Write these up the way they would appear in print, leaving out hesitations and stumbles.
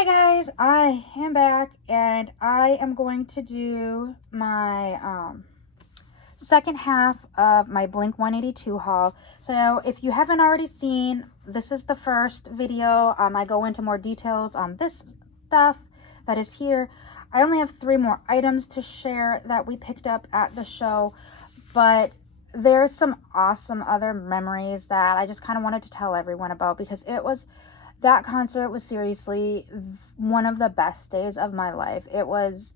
Hi guys, I am back and I am going to do my second half of my Blink 182 haul. So if you haven't already seen, this is the first video. I go into more details on this stuff that is here. I only have 3 more items to share that we picked up at the show, but there's some awesome other memories that I just kind of wanted to tell everyone about because that concert was seriously one of the best days of my life. It was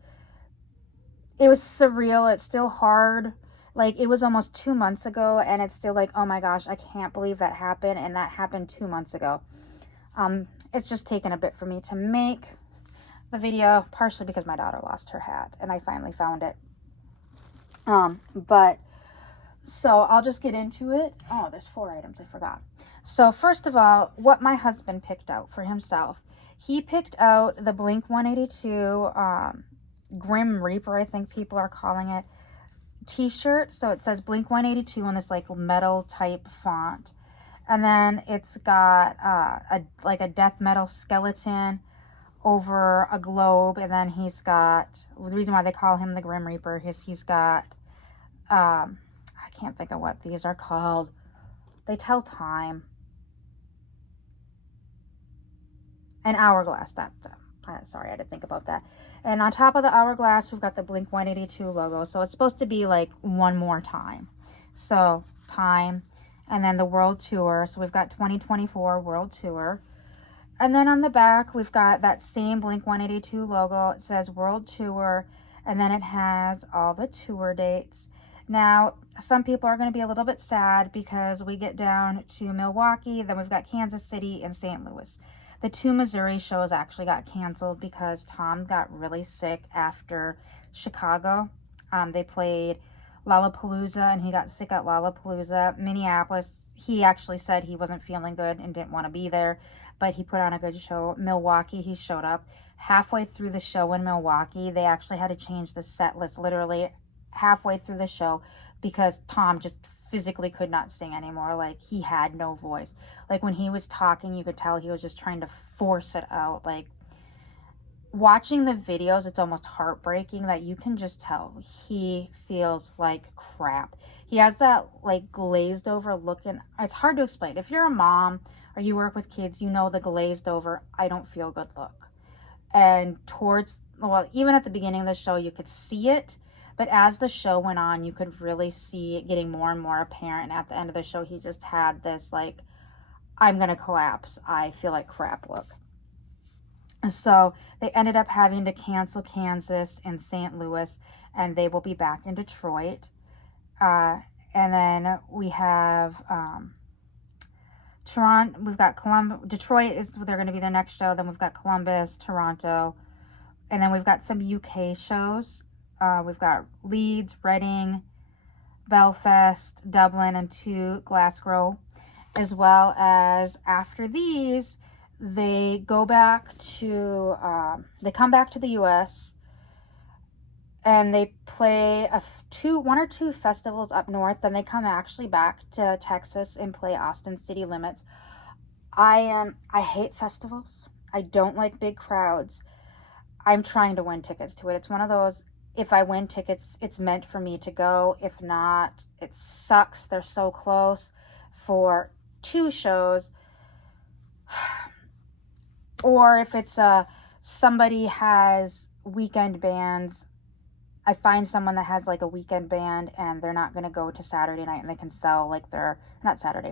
surreal. It's still hard. Like, it was almost 2 months ago and it's still like, oh my gosh, I can't believe that happened, and that happened 2 months ago. It's just taken a bit for me to make the video, partially because my daughter lost her hat and I finally found it. But so I'll just get into it. Oh, there's 4 items I forgot. So first of all, what my husband picked out for himself. He picked out the Blink 182 Grim Reaper, I think people are calling it, t-shirt. So it says Blink 182 on this like metal type font. And then it's got a death metal skeleton over a globe. And then he's got, the reason why they call him the Grim Reaper is he's got, I can't think of what these are called. They tell time. An hourglass. Sorry, I didn't think about that. And on top of the hourglass, we've got the Blink 182 logo. So it's supposed to be like one more time. So time. And then the world tour. So we've got 2024 world tour. And then on the back, we've got that same Blink 182 logo. It says world tour. And then it has all the tour dates. Now, some people are going to be a little bit sad because we get down to Milwaukee, then we've got Kansas City and St. Louis. The 2 Missouri shows actually got canceled because Tom got really sick after Chicago. They played Lollapalooza and he got sick at Lollapalooza. Minneapolis, he actually said he wasn't feeling good and didn't want to be there, but he put on a good show. Milwaukee, he showed up. Halfway through the show in Milwaukee, they actually had to change the set list literally halfway through the show because Tom just physically could not sing anymore. Like, he had no voice. Like, when he was talking, you could tell he was just trying to force it out. Like, watching the videos, it's almost heartbreaking that you can just tell he feels like crap. He has that like glazed over look, and it's hard to explain. If you're a mom or you work with kids, you know the glazed over, I don't feel good look. And even at the beginning of the show, you could see it. But as the show went on, you could really see it getting more and more apparent. And at the end of the show, he just had this, like, I'm going to collapse. I feel like crap look. So they ended up having to cancel Kansas and St. Louis, and they will be back in Detroit. And then we have Toronto. We've got Columbus. Detroit they're going to be their next show. Then we've got Columbus, Toronto. And then we've got some UK shows. We've got Leeds, Reading, Belfast, Dublin, and 2 Glasgow, as well as after these, they come back to the US and they play 1 or 2 festivals up north. Then they come actually back to Texas and play Austin City Limits. I hate festivals. I don't like big crowds. I'm trying to win tickets to it. It's one of those, if I win tickets, it's meant for me to go. If not, it sucks. They're so close for 2 shows. Or if it's somebody has weekend bands, I find someone that has like a weekend band and they're not going to go to Saturday night, and they can sell like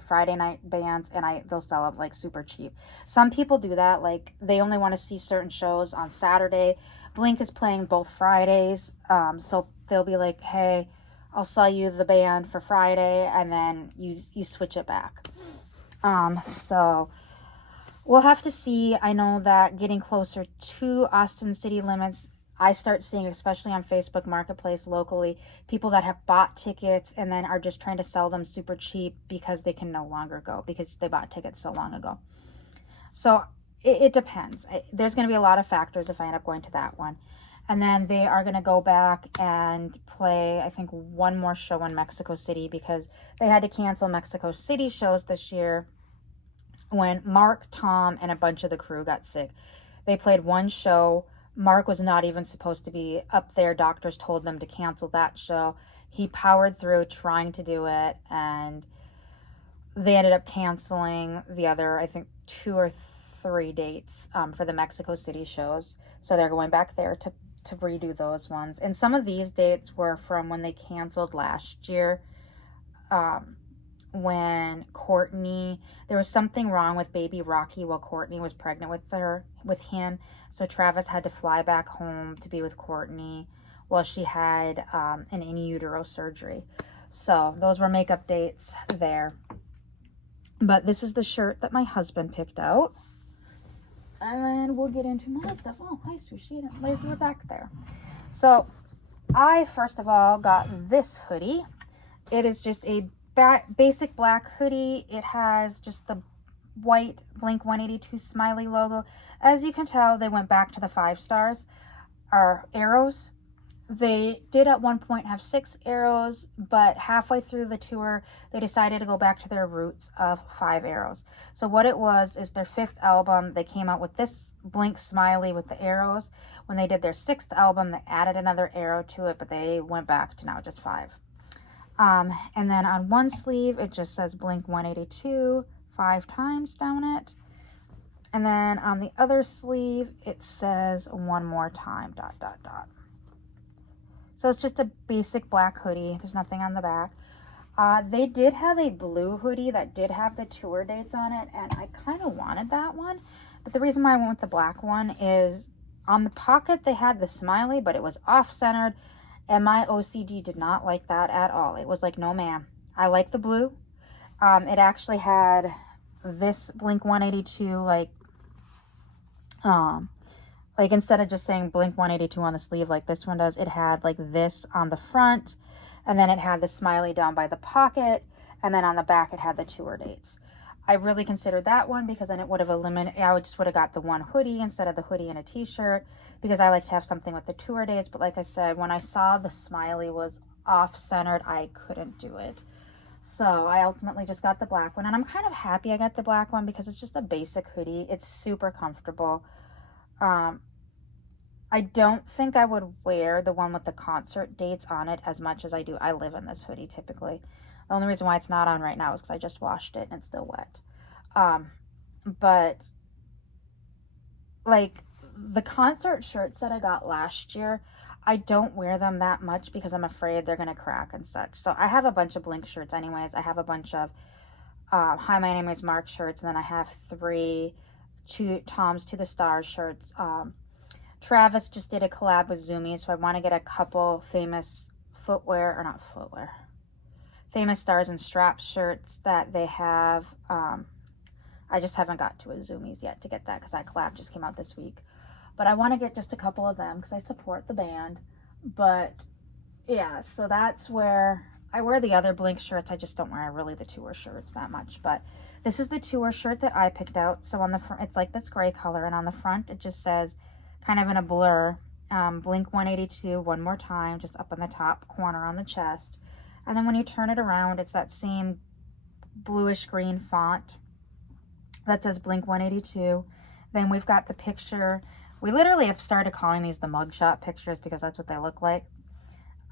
Friday night bands, and they'll sell it like super cheap. Some people do that. Like, they only want to see certain shows on Saturday. Blink is playing both Fridays. So they'll be like, hey, I'll sell you the band for Friday, and then you switch it back. So we'll have to see. I know that getting closer to Austin City Limits, I start seeing, especially on Facebook Marketplace locally, people that have bought tickets and then are just trying to sell them super cheap because they can no longer go because they bought tickets so long ago. So it depends. There's going to be a lot of factors if I end up going to that one. And then they are going to go back and play, I think, 1 more show in Mexico City because they had to cancel Mexico City shows this year when Mark, Tom, and a bunch of the crew got sick. They played one show. Mark was not even supposed to be up there. Doctors told them to cancel that show. He powered through trying to do it, and they ended up canceling the other, I think, 2 or 3 dates for the Mexico City shows. So they're going back there to redo those ones. And some of these dates were from when they canceled last year. When Courtney, there was something wrong with baby Rocky while Courtney was pregnant with him. So Travis had to fly back home to be with Courtney while she had an in utero surgery. So those were makeup dates there. But this is the shirt that my husband picked out. And then we'll get into my stuff. Oh, hi, Sushi. Lays in the back there. So I, first of all, got this hoodie. It is just a basic black hoodie. It has just the white Blink 182 smiley logo. As you can tell, they went back to the 5 stars, or arrows. They did at one point have 6 arrows, but halfway through the tour, they decided to go back to their roots of 5 arrows. So what it was is their 5th album, they came out with this Blink smiley with the arrows. When they did their 6th album, they added another arrow to it, but they went back to now just 5. And then on one sleeve, it just says Blink 182 5 times down it. And then on the other sleeve, it says one more time, ... So it's just a basic black hoodie. There's nothing on the back. They did have a blue hoodie that did have the tour dates on it, and I kind of wanted that one. But the reason why I went with the black one is on the pocket, they had the smiley, but it was off-centered, and my OCD did not like that at all. It was like, no, ma'am. I like the blue. It actually had this Blink 182, like instead of just saying Blink 182 on the sleeve like this one does, it had like this on the front, and then it had the smiley down by the pocket, and then on the back it had the tour dates. I really considered that one because then it would have eliminated, I would have got the one hoodie instead of the hoodie and a t-shirt, because I like to have something with the tour dates. But like I said, when I saw the smiley was off-centered, I couldn't do it. So I ultimately just got the black one, and I'm kind of happy I got the black one because it's just a basic hoodie. It's super comfortable. I don't think I would wear the one with the concert dates on it as much as I do. I live in this hoodie typically. The only reason why it's not on right now is because I just washed it and it's still wet. But like the concert shirts that I got last year, I don't wear them that much because I'm afraid they're going to crack and such. So I have a bunch of Blink shirts anyways. I have a bunch of Hi, my name is Mark shirts, and then I have 3 Tom's to the Stars shirts. Travis just did a collab with Zoomies, so I want to get a couple famous famous Stars and Straps shirts that they have. I just haven't got to a Zoomies yet to get that because that collab just came out this week. But I want to get just a couple of them because I support the band. But yeah, so that's where I wear the other Blink shirts. I just don't wear really the tour shirts that much. But this is the tour shirt that I picked out. So on the front, it's like this gray color, and on the front it just says, kind of in a blur, Blink 182 one more time, just up in the top corner on the chest. And then when you turn it around, it's that same bluish green font that says Blink 182. Then we've got the picture. We literally have started calling these the mugshot pictures because that's what they look like.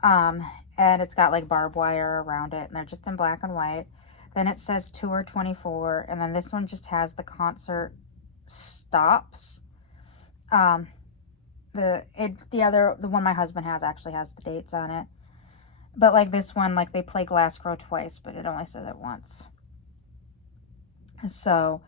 And it's got like barbed wire around it, and they're just in black and white. Then it says Tour 24, and then this one just has the concert stops. The one my husband has actually has the dates on it. But like this one, like they play Glassgrow twice, but it only says it once. So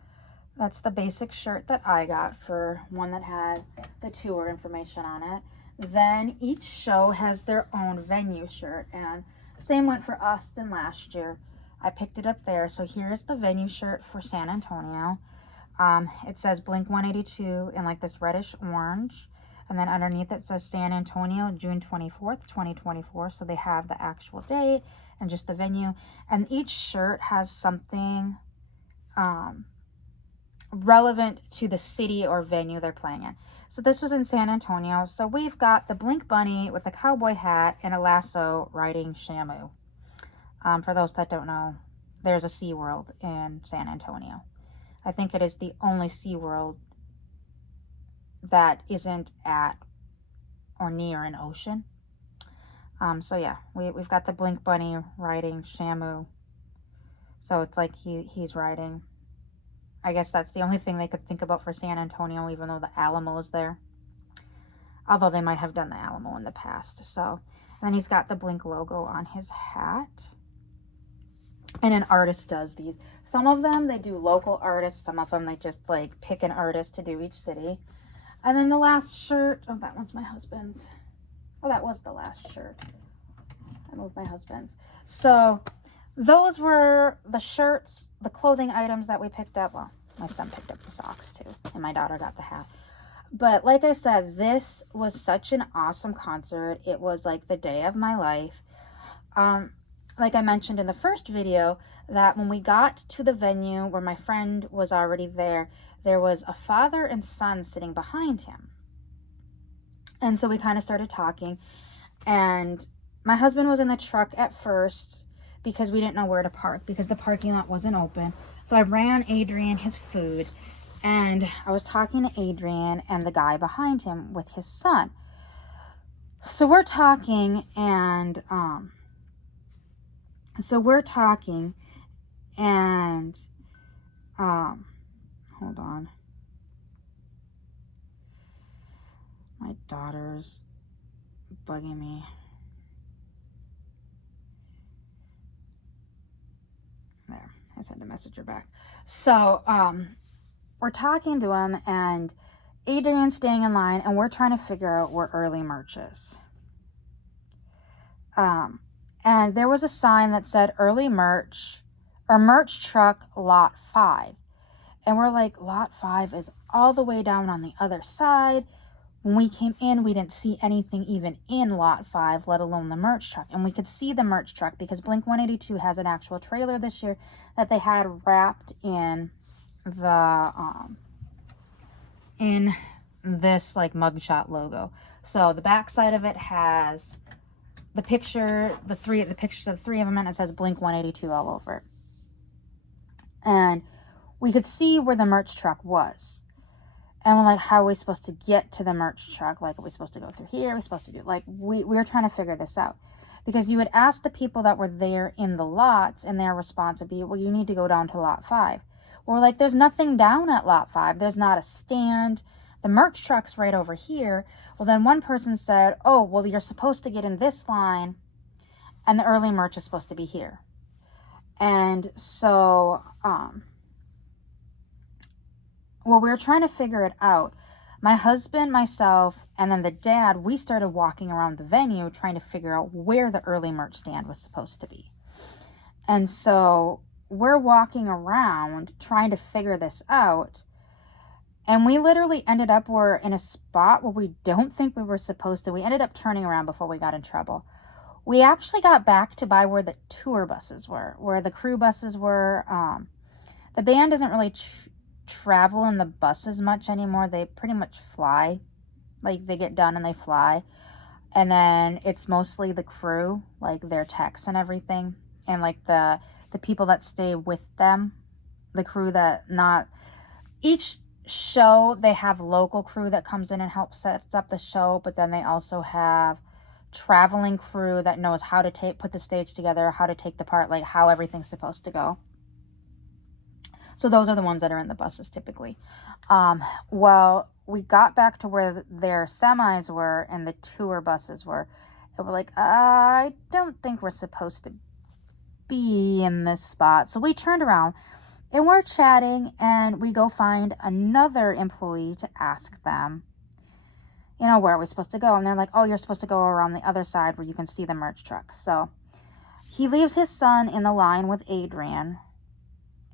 that's the basic shirt that I got for one that had the tour information on it. Then each show has their own venue shirt, and same went for Austin last year. I picked it up there. So here's the venue shirt for San Antonio. It says Blink 182 in like this reddish orange. And then underneath it says San Antonio, June 24th, 2024. So they have the actual date and just the venue. And each shirt has something relevant to the city or venue they're playing in. So this was in San Antonio. So we've got the Blink bunny with a cowboy hat and a lasso riding Shamu. For those that don't know, there's a SeaWorld in San Antonio. I think it is the only SeaWorld that isn't at or near an ocean. So yeah, we've got the Blink Bunny riding Shamu. So it's like he's riding. I guess that's the only thing they could think about for San Antonio, even though the Alamo is there. Although they might have done the Alamo in the past. So, and then he's got the Blink logo on his hat. And an artist does these. Some of them, they do local artists. Some of them, they just like pick an artist to do each city. And then the last shirt, oh, that one's my husband's. Oh, that was the last shirt. I moved my husband's. So those were the shirts, the clothing items that we picked up. Well, my son picked up the socks too, and my daughter got the hat. But like I said, this was such an awesome concert. It was like the day of my life. Like I mentioned in the first video, that when we got to the venue where my friend was already there, there was a father and son sitting behind him. And so we kind of started talking, and my husband was in the truck at first because we didn't know where to park because the parking lot wasn't open. So I ran Adrian his food, and I was talking to Adrian and the guy behind him with his son. So we're talking, and hold on. My daughter's bugging me. There, I just had to message her back. So, we're talking to him, and Adrian's staying in line, and we're trying to figure out where early merch is. And there was a sign that said early merch, or merch truck lot 5. And we're like, lot 5 is all the way down on the other side. When we came in, we didn't see anything even in lot 5, let alone the merch truck. And we could see the merch truck because Blink-182 has an actual trailer this year that they had wrapped in the in this like mugshot logo. So the back side of it has the pictures of the three of them, and it says Blink-182 all over it. And we could see where the merch truck was. And we're like, how are we supposed to get to the merch truck? Like, are we supposed to go through here? Are we supposed to do, like, we were trying to figure this out. Because you would ask the people that were there in the lots, and their response would be, well, you need to go down to lot 5. We're like, there's nothing down at lot 5. There's not a stand. The merch truck's right over here. Well, then one person said, oh, well, you're supposed to get in this line, and the early merch is supposed to be here. And so, well, we were trying to figure it out. My husband, myself, and then the dad, we started walking around the venue trying to figure out where the early merch stand was supposed to be. And so we're walking around trying to figure this out. And we literally ended up, we're in a spot where we don't think we were supposed to. We ended up turning around before we got in trouble. We actually got back to by where the tour buses were, where the crew buses were. The band doesn't really travel in the buses much anymore. They pretty much fly. Like, they get done and they fly. And then it's mostly the crew, like their techs and everything. And like the people that stay with them. The crew that not... Each show, they have local crew that comes in and helps sets up the show. But then they also have traveling crew that knows how to put the stage together, how to take the part, like how everything's supposed to go. So those are the ones that are in the buses typically. Well, we got back to where their semis were and the tour buses were. And we're like, I don't think we're supposed to be in this spot. So we turned around and we're chatting, and we go find another employee to ask them, you know, where are we supposed to go? And they're like, oh, you're supposed to go around the other side where you can see the merch truck. So he leaves his son in the line with Adrian.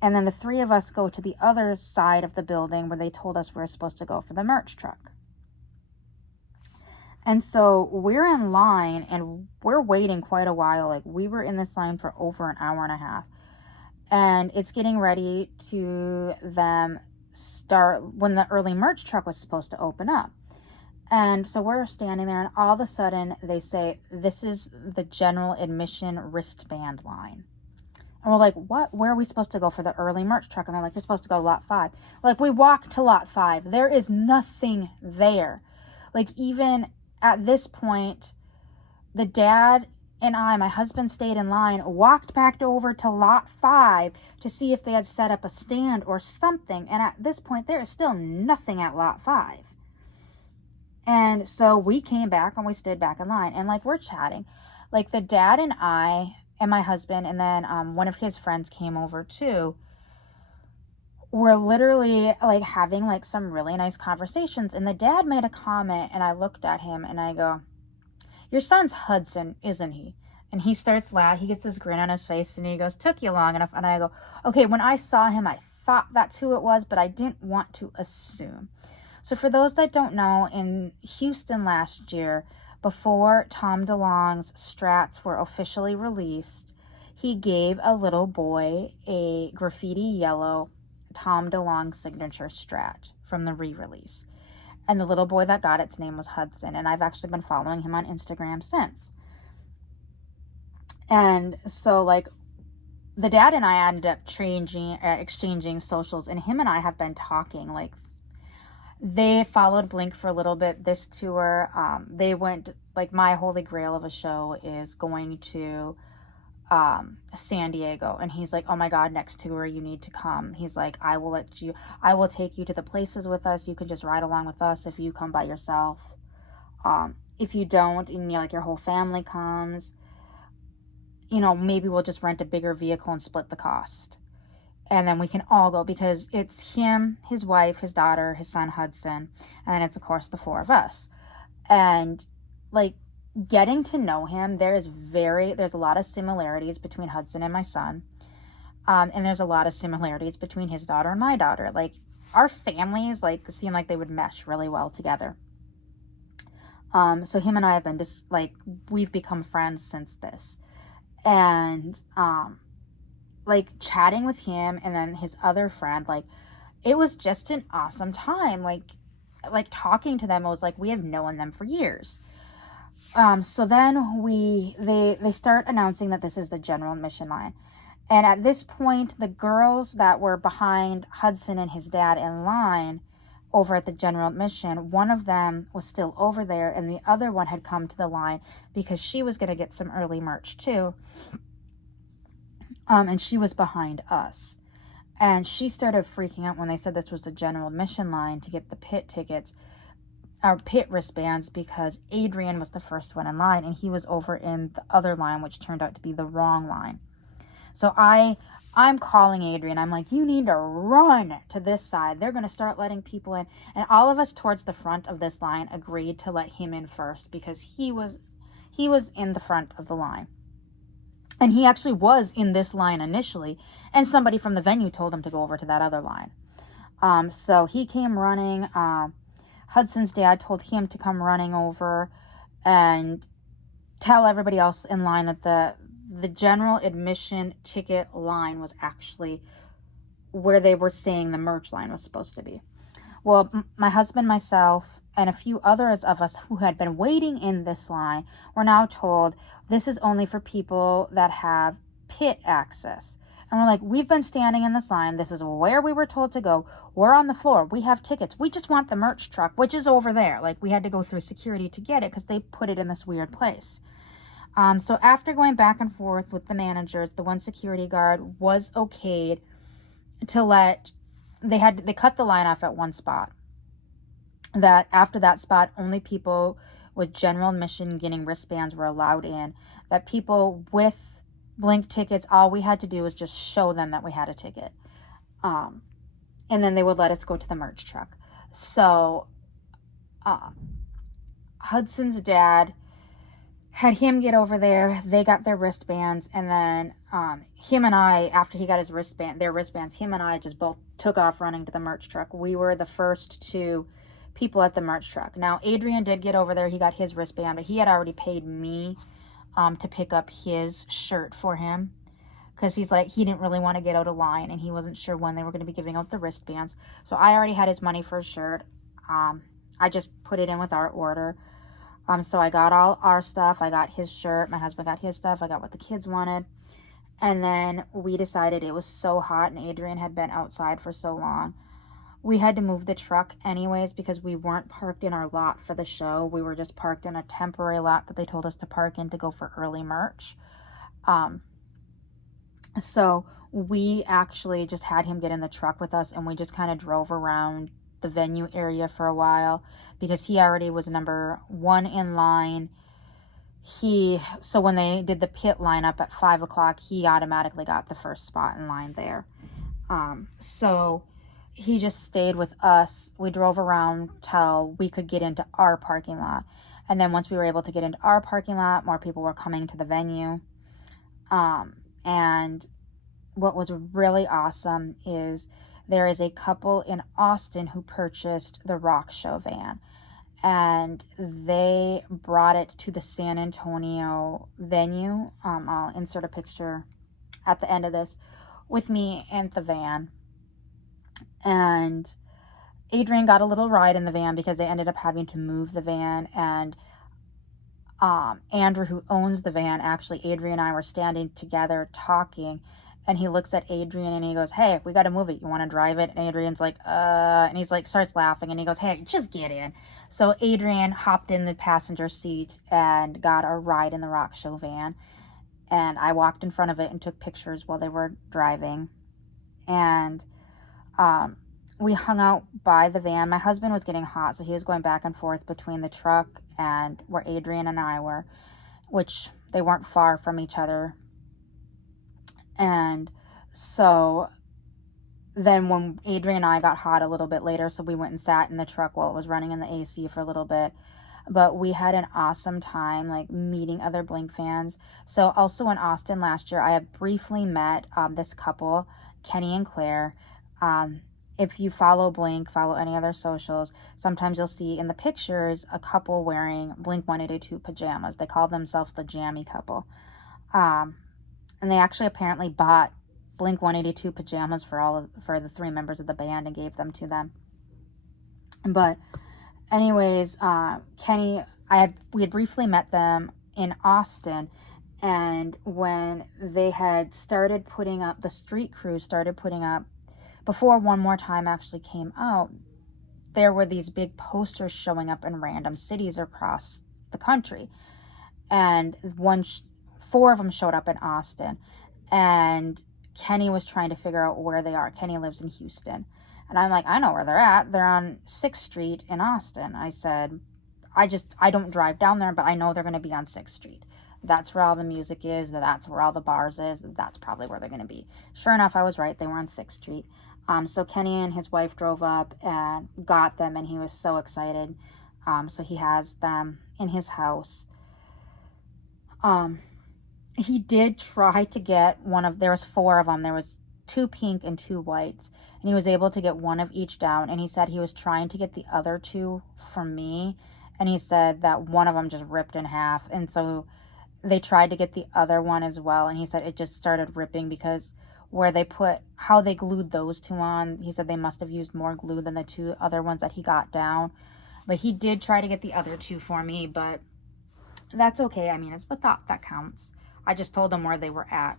And then the three of us go to the other side of the building where they told us we were supposed to go for the merch truck. And so we're in line, and we're waiting quite a while. Like, we were in this line for over an hour and a half. And it's getting ready to them start when the early merch truck was supposed to open up. And so we're standing there, and all of a sudden they say, this is the general admission wristband line. And we're like, what? Where are we supposed to go for the early merch truck? And they're like, you're supposed to go to lot 5. Like, we walked to lot 5. There is nothing there. Like, even at this point, the dad and my husband stayed in line, walked back over to lot 5 to see if they had set up a stand or something. And at this point, there is still nothing at lot 5. And so we came back and we stood back in line, and like, we're chatting. Like, the dad and I and my husband, and then one of his friends came over too. We're literally like having like some really nice conversations, and the dad made a comment, and I looked at him and I go, your son's Hudson, isn't he? And he starts laughing. He gets this grin on his face and he goes, took you long enough. And I go, okay, when I saw him, I thought that's who it was, but I didn't want to assume. So for those that don't know, in Houston last year, before Tom DeLonge's strats were officially released, he gave a little boy a graffiti yellow Tom DeLonge signature strat from the re-release. And the little boy that got its name was Hudson. And I've actually been following him on Instagram since. And so, like, the dad and I ended up exchanging socials. And him and I have been talking. Like, they followed Blink for a little bit this tour. They went, like, my holy grail of a show is going to San Diego, and he's like, oh my god, next tour you need to come. He's like, I will take you to the places with us. You can just ride along with us if you come by yourself. If you don't, and you're like, your whole family comes, you know, maybe we'll just rent a bigger vehicle and split the cost, and then we can all go, because it's him, his wife, his daughter, his son Hudson, and then it's of course the 4 of us. And like, getting to know him, there's a lot of similarities between Hudson and my son, and there's a lot of similarities between his daughter and my daughter. Like, our families like seem like they would mesh really well together. So him and I have been just like, we've become friends since this, and like, chatting with him and then his other friend, like, it was just an awesome time. Like talking to them, it was like we have known them for years. So then they start announcing that this is the general admission line. And at this point, the girls that were behind Hudson and his dad in line over at the general admission, one of them was still over there, and the other one had come to the line because she was going to get some early merch too. And she was behind us. And she started freaking out when they said this was the general admission line to get the pit tickets, our pit wristbands, because Adrian was the first one in line and he was over in the other line, which turned out to be the wrong line. So I'm calling Adrian. I'm like, you need to run to this side. They're going to start letting people in. And all of us towards the front of this line agreed to let him in first, because he was in the front of the line. And he actually was in this line initially, and somebody from the venue told him to go over to that other line. So he came running. Hudson's dad told him to come running over and tell everybody else in line that the general admission ticket line was actually where they were saying the merch line was supposed to be. Well, my husband, myself, and a few others of us who had been waiting in this line were now told this is only for people that have pit access. And we're like, we've been standing in this line. This is where we were told to go. We're on the floor. We have tickets. We just want the merch truck, which is over there. Like, we had to go through security to get it because they put it in this weird place. So after going back and forth with the managers, the one security guard was okayed to let, they cut the line off at one spot. That after that spot, only people with general admission getting wristbands were allowed in. That people with Blink tickets, all we had to do was just show them that we had a ticket. And then they would let us go to the merch truck. So Hudson's dad had him get over there. They got their wristbands, and then him and I, after he got their wristbands, him and I just both took off running to the merch truck. We were the first 2 people at the merch truck. Now, Adrian did get over there. He got his wristband, but he had already paid me to pick up his shirt for him, because he's like, he didn't really want to get out of line, and he wasn't sure when they were going to be giving out the wristbands. So I already had his money for his shirt. I just put it in with our order. So I got all our stuff. I got his shirt. My husband got his stuff. I got what the kids wanted. And then we decided it was so hot and Adrian had been outside for so long. We had to move the truck anyways because we weren't parked in our lot for the show. We were just parked in a temporary lot that they told us to park in to go for early merch. So we actually just had him get in the truck with us and we just kind of drove around the venue area for a while because he already was number 1 in line. So when they did the pit lineup at 5 o'clock, he automatically got the first spot in line there. So he just stayed with us. We drove around till we could get into our parking lot. And then once we were able to get into our parking lot, more people were coming to the venue. And what was really awesome is there is a couple in Austin who purchased the rock show van. And they brought it to the San Antonio venue. I'll insert a picture at the end of this with me and the van. And Adrian got a little ride in the van because they ended up having to move the van. And Andrew, who owns the van, actually, Adrian and I were standing together talking. And he looks at Adrian and he goes, "Hey, we got to move it. You want to drive it?" And Adrian's like, and he's like, starts laughing and he goes, "Hey, just get in." So Adrian hopped in the passenger seat and got a ride in the rock show van. And I walked in front of it and took pictures while they were driving. And we hung out by the van. My husband was getting hot, so he was going back and forth between the truck and where Adrian and I were, which they weren't far from each other. And so then when Adrian and I got hot a little bit later, so we went and sat in the truck while it was running in the AC for a little bit. But we had an awesome time, like, meeting other Blink fans. So also in Austin last year, I had briefly met this couple, Kenny and Claire. If you follow Blink, follow any other socials, sometimes you'll see in the pictures a couple wearing Blink 182 pajamas. They call themselves the Jammy Couple. And they actually apparently bought Blink 182 pajamas for the 3 members of the band and gave them to them. But anyways, Kenny, we had briefly met them in Austin, and when they had started putting up, the street crew started putting up, before One More Time actually came out, there were these big posters showing up in random cities across the country. And 4 of them showed up in Austin. And Kenny was trying to figure out where they are. Kenny lives in Houston. And I'm like, I know where they're at. They're on 6th Street in Austin. I said, I don't drive down there, but I know they're going to be on 6th Street. That's where all the music is. That's where all the bars is. That's probably where they're going to be. Sure enough, I was right. They were on 6th Street. So Kenny and his wife drove up and got them, and he was so excited. So he has them in his house. He did try to get there was 4 of them. There was 2 pink and 2 whites. And he was able to get 1 of each down. And he said he was trying to get the other 2 from me. And he said that 1 of them just ripped in half. And so they tried to get the other one as well. And he said it just started ripping because how they glued those 2 on, he said they must have used more glue than the 2 other ones that he got down. But he did try to get the other 2 for me, but that's okay. I mean, it's the thought that counts. I just told him where they were at,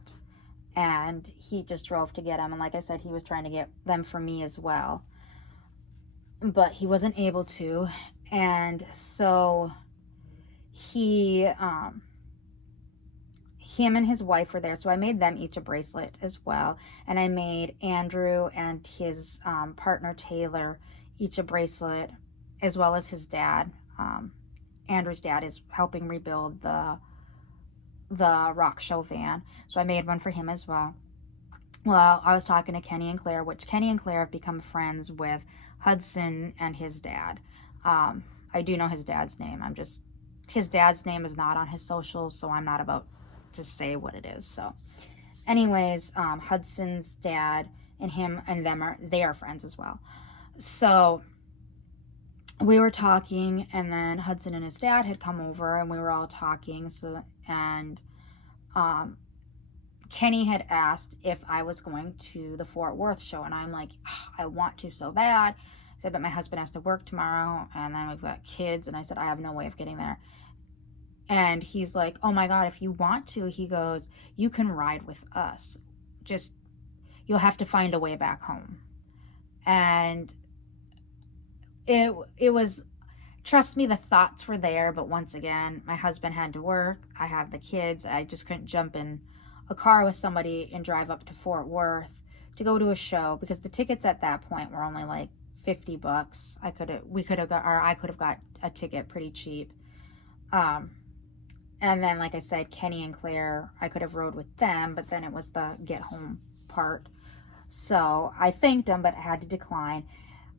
and he just drove to get them. And like I said, he was trying to get them for me as well, but he wasn't able to. And so him and his wife were there, so I made them each a bracelet as well. And I made Andrew and his partner Taylor each a bracelet, as well as his dad. Andrew's dad is helping rebuild the rock show van, so I made one for him as well. Well, I was talking to Kenny and Claire, which Kenny and Claire have become friends with Hudson and his dad. I do know his dad's name. His dad's name is not on his socials, so I'm not about to say what it is. So anyways, Hudson's dad and him and them they are friends as well. So we were talking, and then Hudson and his dad had come over, and we were all talking. And Kenny had asked if I was going to the Fort Worth show, and I'm like, I want to so bad. I said, but my husband has to work tomorrow, and then we've got kids, and I said, I have no way of getting there. And he's like, oh my God, if you want to, he goes, you can ride with us. Just, you'll have to find a way back home. And it was, trust me, the thoughts were there, but once again, my husband had to work. I have the kids. I just couldn't jump in a car with somebody and drive up to Fort Worth to go to a show, because the tickets at that point were only like $50. I could have got a ticket pretty cheap. And then, like I said, Kenny and Claire, I could have rode with them, but then it was the get home part. So I thanked him, but I had to decline.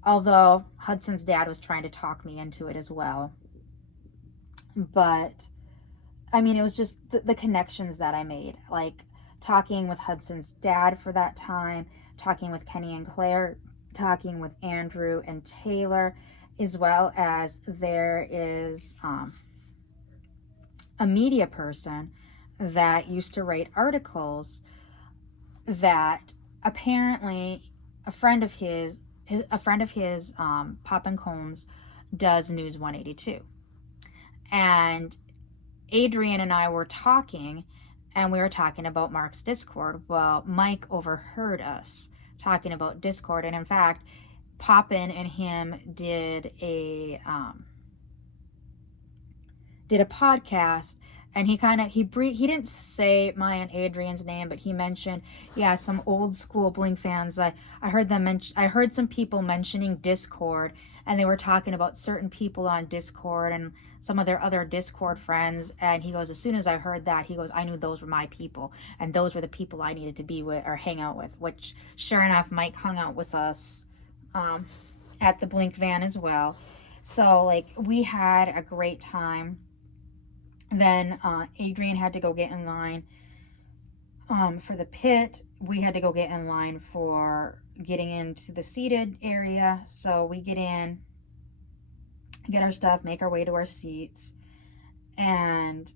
Although Hudson's dad was trying to talk me into it as well. But, I mean, it was just the connections that I made. Like, talking with Hudson's dad for that time, talking with Kenny and Claire, talking with Andrew and Taylor, as well as there is a media person that used to write articles that apparently a friend of his, Poppin Combs, does News 182. And Adrian and I were talking, and we were talking about Mark's Discord. Well, Mike overheard us talking about Discord, and in fact, Poppin and him did a podcast, and he didn't say my and Adrian's name, but he mentioned, yeah, some old school Blink fans. I heard some people mentioning Discord, and they were talking about certain people on Discord and some of their other Discord friends. And he goes, as soon as I heard that, he goes, I knew those were my people, and those were the people I needed to be with or hang out with. Which, sure enough, Mike hung out with us at the Blink van as well. So, like, we had a great time. Then Adrian had to go get in line for the pit. We had to go get in line for getting into the seated area. So we get in, get our stuff, make our way to our seats. And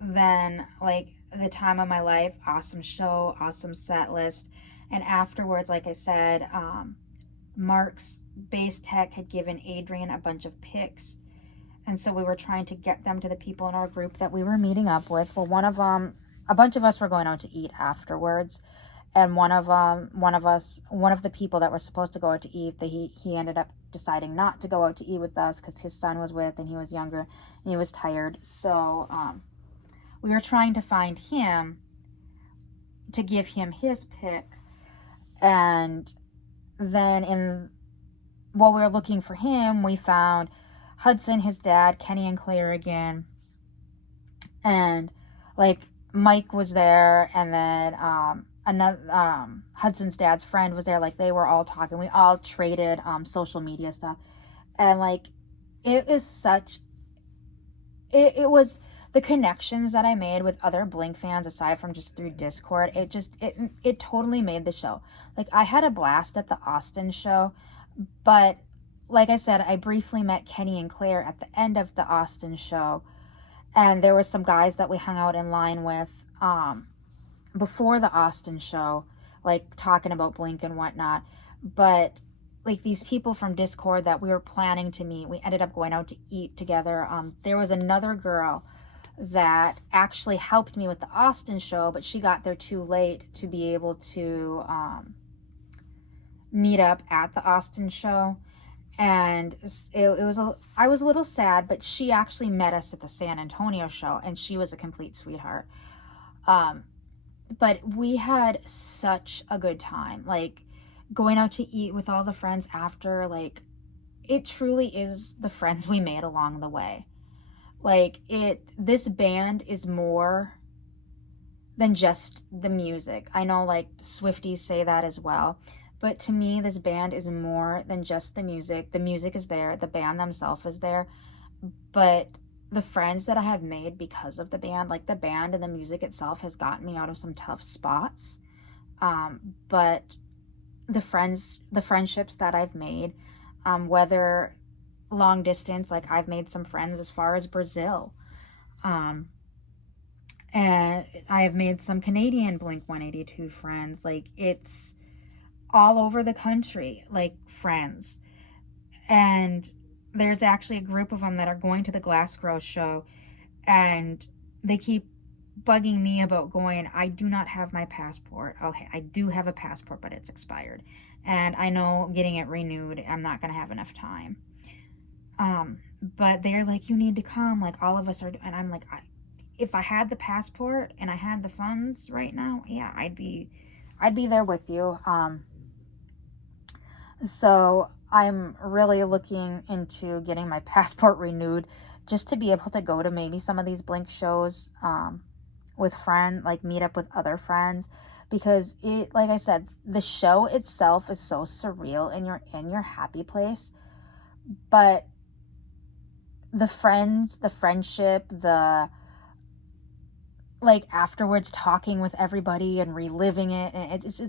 then, like, the time of my life, awesome show, awesome set list. And afterwards, like I said, Mark's bass tech had given Adrian a bunch of picks. And so we were trying to get them to the people in our group that we were meeting up with. Well, a bunch of us were going out to eat afterwards. And one of the people that were supposed to go out to eat, he ended up deciding not to go out to eat with us because his son was with, and he was younger and he was tired. So we were trying to find him to give him his pick. And then while we were looking for him, we found Hudson, his dad, Kenny and Claire again, and like Mike was there, and then another Hudson's dad's friend was there. Like, they were all talking. We all traded social media stuff, and like it was the connections that I made with other Blink fans aside from just through Discord. It totally made the show. Like, I had a blast at the Austin show, but like I said, I briefly met Kenny and Claire at the end of the Austin show, and there were some guys that we hung out in line with before the Austin show, like talking about Blink and whatnot. But like, these people from Discord that we were planning to meet, we ended up going out to eat together. There was another girl that actually helped me with the Austin show, but she got there too late to be able to meet up at the Austin show. And I was a little sad, but she actually met us at the San Antonio show, and she was a complete sweetheart. But we had such a good time, like going out to eat with all the friends after. Like, it truly is the friends we made along the way. Like, this band is more than just the music. I know, like, Swifties say that as well. But to me, this band is more than just the music. The music is there. The band themselves is there. But the friends that I have made because of the band, like, the band and the music itself has gotten me out of some tough spots. But the friendships that I've made, whether long distance, like, I've made some friends as far as Brazil. And I have made some Canadian Blink 182 friends. Like, it's all over the country, like, friends. And there's actually a group of them that are going to the Glassgrow show And they keep bugging me about going. I do not have my passport. Okay, I do have a passport, but it's expired. And I know getting it renewed, I'm not going to have enough time. But they're like, you need to come. Like, all of us are. And I'm like, if I had the passport and I had the funds right now, yeah, I'd be there with you. So I'm really looking into getting my passport renewed just to be able to go to maybe some of these Blink shows with friends, like meet up with other friends, because it, like I said, the show itself is so surreal and you're in your happy place, but the friends, the friendship, the like afterwards talking with everybody and reliving it, and it's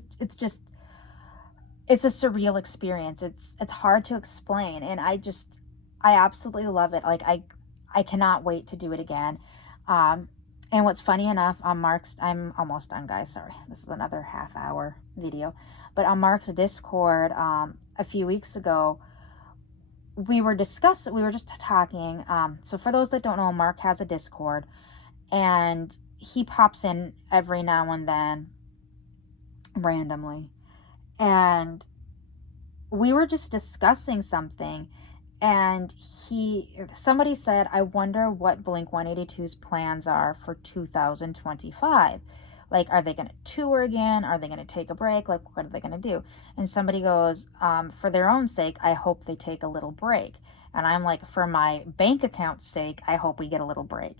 a surreal experience. It's hard to explain, and I absolutely love it. Like I cannot wait to do it again. And what's funny enough, on Mark's, I'm almost done, guys. Sorry, this is another half-hour video, but on Mark's Discord, a few weeks ago, we were just talking. So for those that don't know, Mark has a Discord, and he pops in every now and then, randomly, and we were just discussing something, and somebody said, I wonder what Blink 182's plans are for 2025. Like, are they going to tour again? Are they going to take a break? Like, what are they going to do? And somebody goes, for their own sake, I hope they take a little break. And I'm like, for my bank account's sake, I hope we get a little break.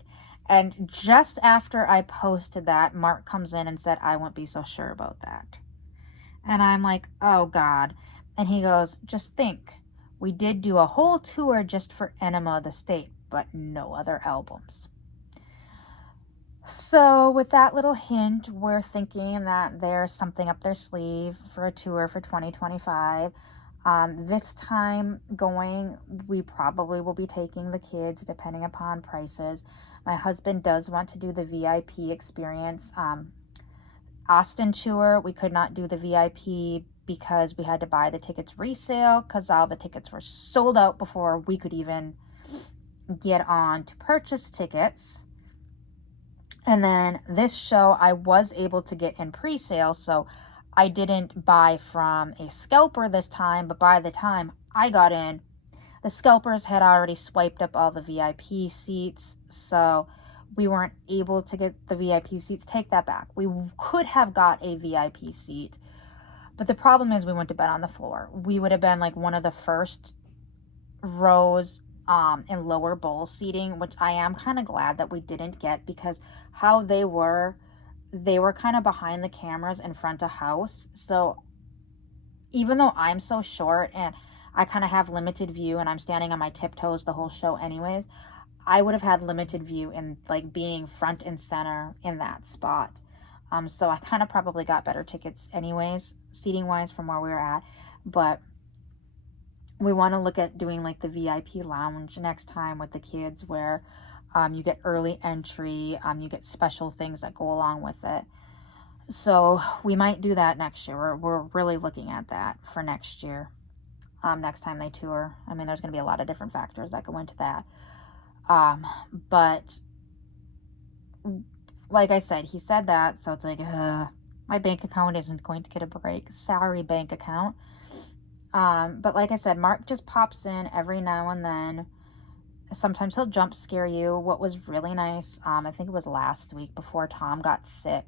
And just after I posted that, Mark comes in and said, I wouldn't be so sure about that. And I'm like, oh God. And he goes, just think, we did do a whole tour just for Enema of the State, but no other albums. So with that little hint, we're thinking that there's something up their sleeve for a tour for 2025. This time going, we probably will be taking the kids, depending upon prices. My husband does want to do the VIP experience. Austin tour, we could not do the VIP because we had to buy the tickets resale, because all the tickets were sold out before we could even get on to purchase tickets. And then this show, I was able to get in pre-sale, so I didn't buy from a scalper this time, but by the time I got in, the scalpers had already swiped up all the VIP seats, so we weren't able to get the VIP seats. Take that back. We could have got a VIP seat, but the problem is we went to bed on the floor. We would have been like one of the first rows in lower bowl seating, which I am kind of glad that we didn't get, because how they were kind of behind the cameras in front of house. So even though I'm so short and I kind of have limited view and I'm standing on my tiptoes the whole show anyways, I would have had limited view in like being front and center in that spot. So I kind of probably got better tickets anyways, seating wise, from where we were at. But we want to look at doing like the VIP lounge next time with the kids, where you get early entry, you get special things that go along with it. So we might do that next year. We're really looking at that for next year. Next time they tour. I mean, there's going to be a lot of different factors that go into that. But like I said, he said that, so it's like, my bank account isn't going to get a break. Sorry, bank account. But like I said, Mark just pops in every now and then. Sometimes he'll jump scare you. What was really nice, I think it was last week before Tom got sick.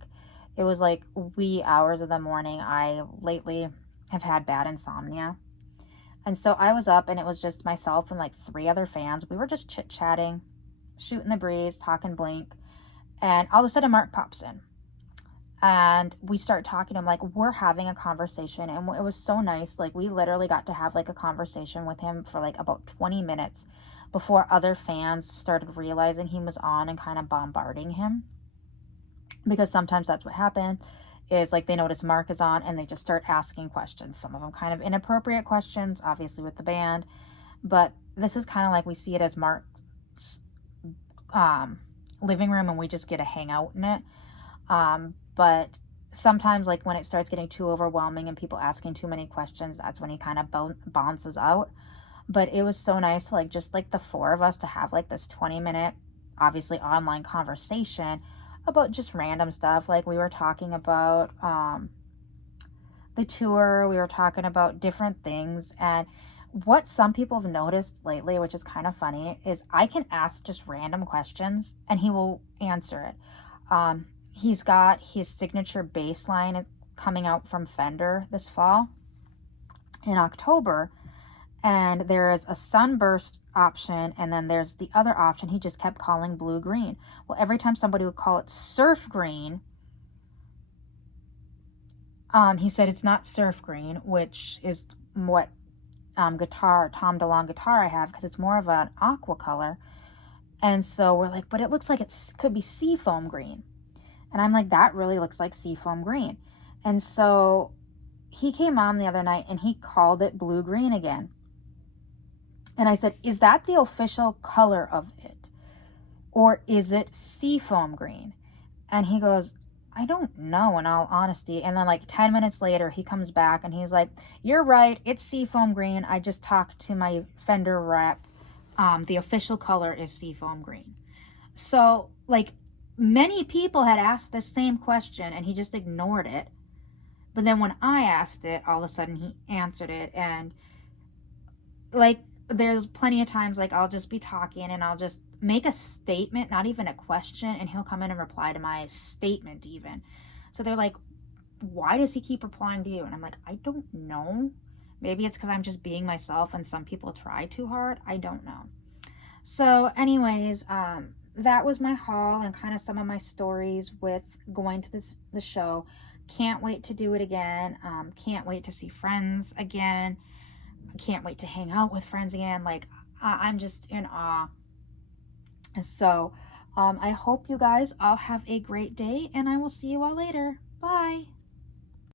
It was like wee hours of the morning. I lately have had bad insomnia. And so I was up, and it was just myself and like 3 other fans. We were just chit-chatting, shooting the breeze, talking Blink. And all of a sudden, Mark pops in. And we start talking. I'm like, we're having a conversation. And it was so nice. Like, we literally got to have like a conversation with him for like about 20 minutes before other fans started realizing he was on and kind of bombarding him. Because sometimes that's what happened, is like they notice Mark is on and they just start asking questions. Some of them kind of inappropriate questions, obviously with the band. But this is kind of like we see it as Mark's living room, and we just get to hang out in it. But sometimes, like when it starts getting too overwhelming and people asking too many questions, that's when he kind of bounces out. But it was so nice to like just like the 4 of us to have like this 20-minute obviously online conversation about just random stuff. Like we were talking about the tour, we were talking about different things. And what some people have noticed lately, which is kind of funny, is I can ask just random questions and he will answer it. He's got his signature bass line coming out from Fender this fall in October, and there is a sunburst option, and then there's the other option he just kept calling blue green. Well, every time somebody would call it surf green, he said it's not surf green, which is what guitar, Tom DeLonge guitar I have, because it's more of an aqua color. And so we're like, but it looks like it could be seafoam green. And I'm like, that really looks like seafoam green. And so he came on the other night and he called it blue green again. And I said, is that the official color of it? Or is it seafoam green? And he goes, I don't know, in all honesty. And then like 10 minutes later, he comes back and he's like, you're right, it's seafoam green. I just talked to my Fender rep. The official color is seafoam green. So like many people had asked the same question and he just ignored it. But then when I asked it, all of a sudden he answered it. And like there's plenty of times like I'll just be talking and I'll just make a statement, not even a question, and he'll come in and reply to my statement even. So they're like, why does he keep replying to you? And I'm like, I don't know. Maybe it's because I'm just being myself and some people try too hard. I don't know. So anyways, that was my haul and kind of some of my stories with going to the show. Can't wait to do it again. Can't wait to see friends again. Can't wait to hang out with friends again. Like I'm just in awe. So I hope you guys all have a great day, and I will see you all later. Bye.